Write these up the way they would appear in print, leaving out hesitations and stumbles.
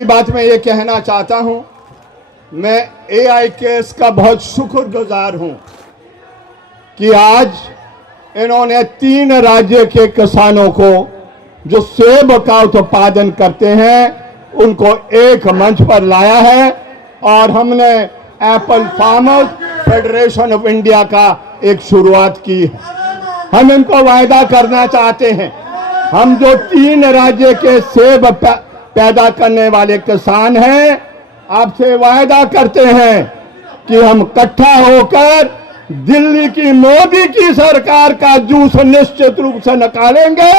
बात मैं ये कहना चाहता हूं, मैं AIKS का बहुत शुक्रगुजार हूं कि आज इन्होंने 3 राज्य के किसानों को जो सेब का उत्पादन करते हैं उनको एक मंच पर लाया है और हमने Apple farmers federation of India का एक शुरुआत की है। हम इनको वायदा करना चाहते हैं, हम जो 3 राज्य के सेब पैदा करने वाले किसान हैं, आपसे वायदा करते हैं कि हम इकट्ठा होकर दिल्ली की मोदी की सरकार का जूस निश्चित रूप से निकालेंगे।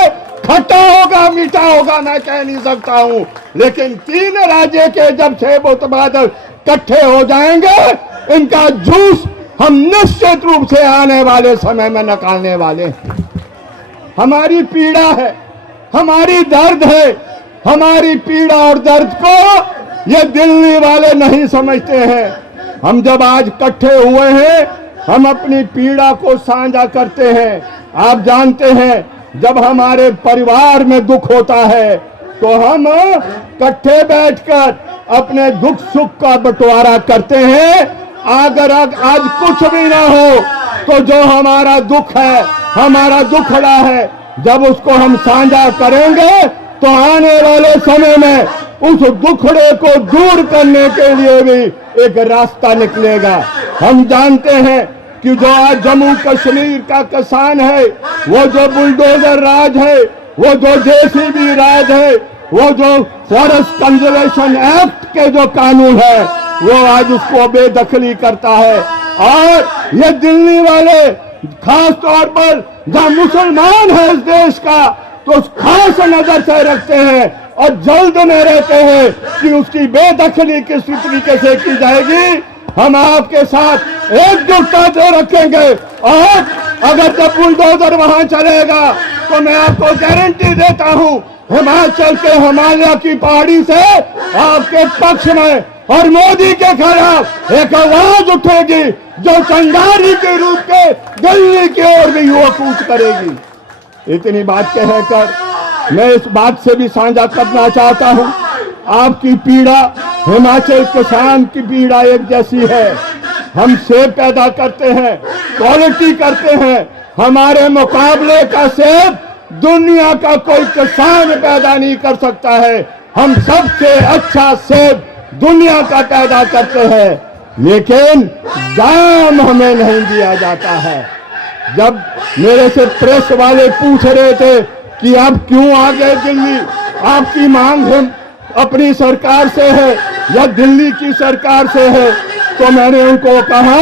खट्टा होगा मीठा होगा मैं कह नहीं सकता हूं, लेकिन 3 राज्य के जब सेब उत्पादक इकट्ठे हो जाएंगे, इनका जूस हम निश्चित रूप से आने वाले समय में निकालने वाले हैं। हमारी पीड़ा है, हमारी दर्द है, हमारी पीड़ा और दर्द को ये दिल्ली वाले नहीं समझते हैं। हम जब आज इकट्ठे हुए हैं, हम अपनी पीड़ा को साझा करते हैं। आप जानते हैं, जब हमारे परिवार में दुख होता है तो हम इकट्ठे बैठकर अपने दुख सुख का बंटवारा करते हैं। अगर आज कुछ भी ना हो तो जो हमारा दुख है, हमारा दुखड़ा है, जब उसको हम साझा करेंगे तो आने वाले समय में उस दुखड़े को दूर करने के लिए भी एक रास्ता निकलेगा। हम जानते हैं कि जो आज जम्मू कश्मीर का किसान है, वो जो बुलडोजर राज है, वो जो JCB राज है, वो जो फॉरेस्ट कंजर्वेशन एक्ट के जो कानून है, वो आज उसको बेदखली करता है। और ये दिल्ली वाले खास तौर पर जहां मुसलमान है इस देश का, तो उस खास नजर से रखते हैं और जल्द में रहते हैं कि उसकी बेदखली किस तरीके से की जाएगी। हम आपके साथ एकजुटता से रखेंगे और अगर जब बुलडोजर वहां चलेगा तो मैं आपको गारंटी देता हूं, हिमाचल के हिमालय की पहाड़ी से आपके पक्ष में और मोदी के खिलाफ एक आवाज उठेगी जो चंगारी के रूप के दिल्ली की ओर भी युवा कूच करेगी। इतनी बात कहकर मैं इस बात से भी साझा करना चाहता हूं, आपकी पीड़ा, हिमाचल किसान की पीड़ा एक जैसी है। हम सेब पैदा करते हैं, क्वालिटी करते हैं, हमारे मुकाबले का सेब दुनिया का कोई किसान पैदा नहीं कर सकता है। हम सबसे अच्छा सेब दुनिया का पैदा करते हैं, लेकिन दाम हमें नहीं दिया जाता है। जब मेरे से प्रेस वाले पूछ रहे थे कि आप क्यों आ गए दिल्ली, आपकी मांग हम अपनी सरकार से है या दिल्ली की सरकार से है, तो मैंने उनको कहा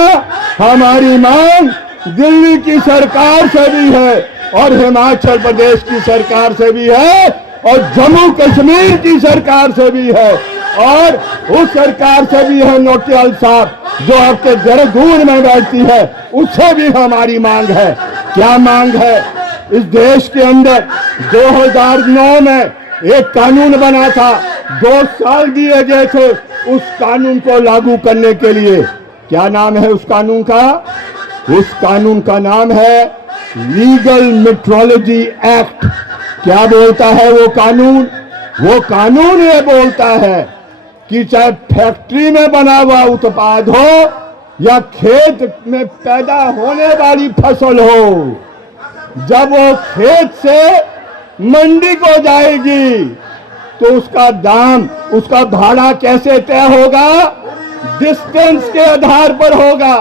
हमारी मांग दिल्ली की सरकार से भी है और हिमाचल प्रदेश की सरकार से भी है और जम्मू कश्मीर की सरकार से भी है और उस सरकार से भी है नोटियाल साहब जो आपके देहरादून में बैठती है, उससे भी हमारी मांग है। क्या मांग है? इस देश के अंदर 2009 में एक कानून बना था, 2 साल दिए गए थे उस कानून को लागू करने के लिए। क्या नाम है उस कानून का? उस कानून का नाम है लीगल मेट्रोलॉजी एक्ट। क्या बोलता है वो कानून? वो कानून ये बोलता है कि चाहे फैक्ट्री में बना हुआ उत्पाद हो या खेत में पैदा होने वाली फसल हो, जब वो खेत से मंडी को जाएगी तो उसका दाम, उसका भाड़ा कैसे तय होगा? डिस्टेंस के आधार पर होगा,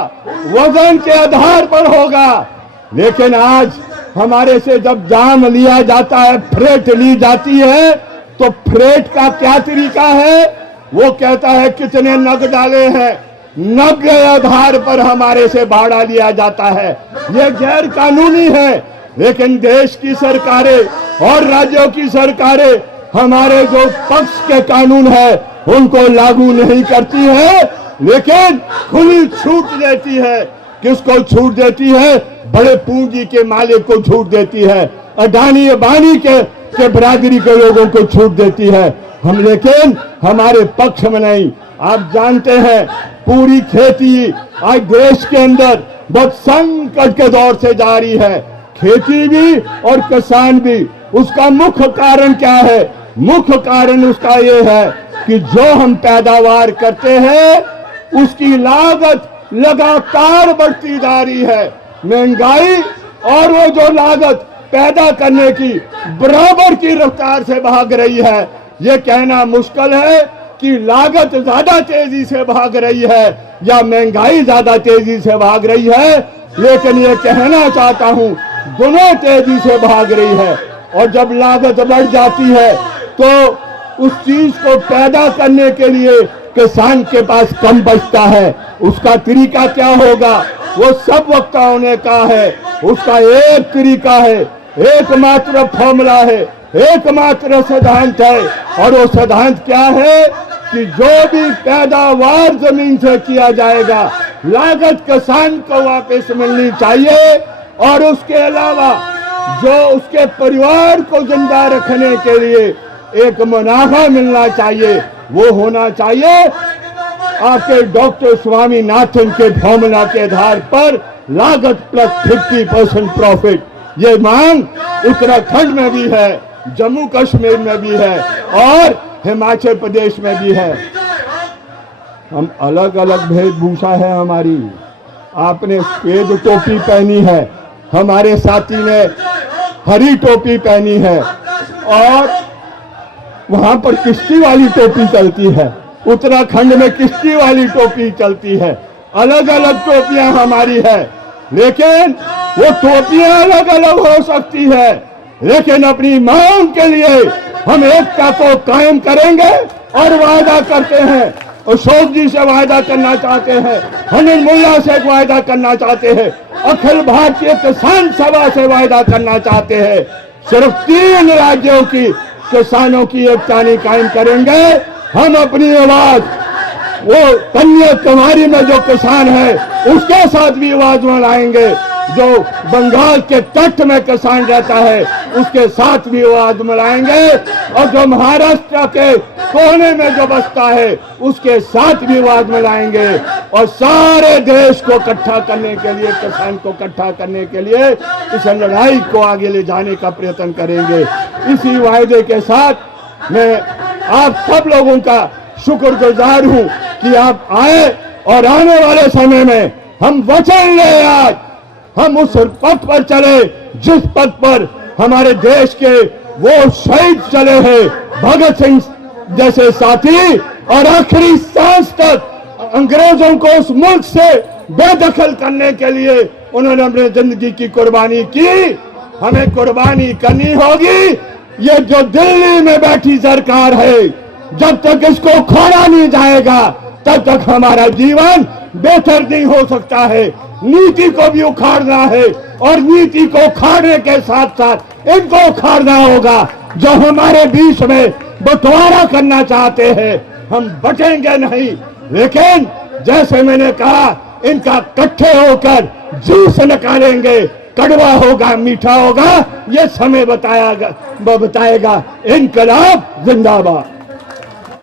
वजन के आधार पर होगा। लेकिन आज हमारे से जब दाम लिया जाता है, फ्रेट ली जाती है, तो फ्रेट का क्या तरीका है? वो कहता है कितने नग डाले हैं, नग के आधार पर हमारे से भाड़ा लिया जाता है। ये गैर कानूनी है, लेकिन देश की सरकारें और राज्यों की सरकारें हमारे जो पक्ष के कानून है उनको लागू नहीं करती है, लेकिन खुली छूट देती है। किसको छूट देती है? बड़े पूंजी के मालिक को छूट देती है, अडानी अंबानी के बरादरी के लोगों को छूट देती है। हम लेकिन हमारे पक्ष में नहीं। आप जानते हैं पूरी खेती आज देश के अंदर बहुत संकट के दौर से जारी है, खेती भी और किसान भी। उसका मुख्य कारण क्या है? मुख्य कारण उसका ये है कि जो हम पैदावार करते हैं उसकी लागत लगातार बढ़ती जा रही है। महंगाई और वो जो लागत पैदा करने की बराबर की रफ्तार से भाग रही है। ये कहना मुश्किल है कि लागत ज्यादा तेजी से भाग रही है या महंगाई ज्यादा तेजी से भाग रही है, लेकिन ये कहना चाहता हूं दोनों तेजी से भाग रही है। और जब लागत बढ़ जाती है तो उस चीज को पैदा करने के लिए किसान के पास कम बचता है। उसका तरीका क्या होगा वो सब वक्ताओं ने कहा है। उसका एक तरीका है, एकमात्र फॉर्मूला है, एकमात्र सिद्धांत है। और वो सिद्धांत क्या है कि जो भी पैदावार जमीन से किया जाएगा लागत किसान को वापस मिलनी चाहिए, और उसके अलावा जो उसके परिवार को जिंदा रखने के लिए एक मुनाफा मिलना चाहिए वो होना चाहिए। आपके डॉक्टर स्वामीनाथन के फॉर्मूला के आधार पर लागत प्लस 50% प्रॉफिट, ये मांग उत्तराखंड में भी है, जम्मू कश्मीर में भी है और हिमाचल प्रदेश में भी है। हम अलग अलग वेशभूषा है हमारी। आपने सफेद टोपी पहनी है, हमारे साथी ने हरी टोपी पहनी है, और वहां पर किश्ती वाली टोपी चलती है। उत्तराखंड में किश्ती वाली टोपी चलती है। अलग अलग टोपियां हमारी है, लेकिन वो टोपियां अलग अलग हो सकती है, लेकिन अपनी मांग के लिए हम एकता को कायम करेंगे और वादा करते हैं। अशोक जी से वादा करना चाहते हैं, हनीन मुल्ला से वादा करना चाहते हैं, अखिल भारतीय किसान सभा से वादा करना चाहते हैं। सिर्फ 3 राज्यों की किसानों की एकता नहीं कायम करेंगे, हम अपनी आवाज वो कन्याकुमारी में जो किसान है उसके साथ भी आवाज मिलाएंगे, जो बंगाल के तट में किसान रहता है उसके साथ भी आवाज मिलाएंगे, और जो महाराष्ट्र के कोने में जो बसता है उसके साथ भी आवाज मिलाएंगे, और सारे देश को इकट्ठा करने के लिए, किसान को इकट्ठा करने के लिए इस लड़ाई को आगे ले जाने का प्रयत्न करेंगे। इसी वायदे के साथ मैं आप सब लोगों का शुक्रगुजार हूं कि आप आए, और आने वाले समय में हम वचन ले आज हम उस पथ पर चले जिस पथ पर हमारे देश के वो शहीद चले हैं, भगत सिंह जैसे साथी, और आखिरी सांस तक अंग्रेजों को उस मुल्क से बेदखल करने के लिए उन्होंने अपनी जिंदगी की कुर्बानी की। हमें कुर्बानी करनी होगी। ये जो दिल्ली में बैठी सरकार है, जब तक इसको खोड़ा नहीं जाएगा तब तक हमारा जीवन बेहतर नहीं हो सकता है। नीति को भी उखाड़ना है, और नीति को उखाड़ने के साथ साथ इनको उखाड़ना होगा जो हमारे बीच में बंटवारा करना चाहते हैं। हम बटेंगे नहीं, लेकिन जैसे मैंने कहा इनका इकट्ठे होकर जूस निकालेंगे। कड़वा होगा मीठा होगा ये समय बताएगा। इनकलाब जिंदाबाद।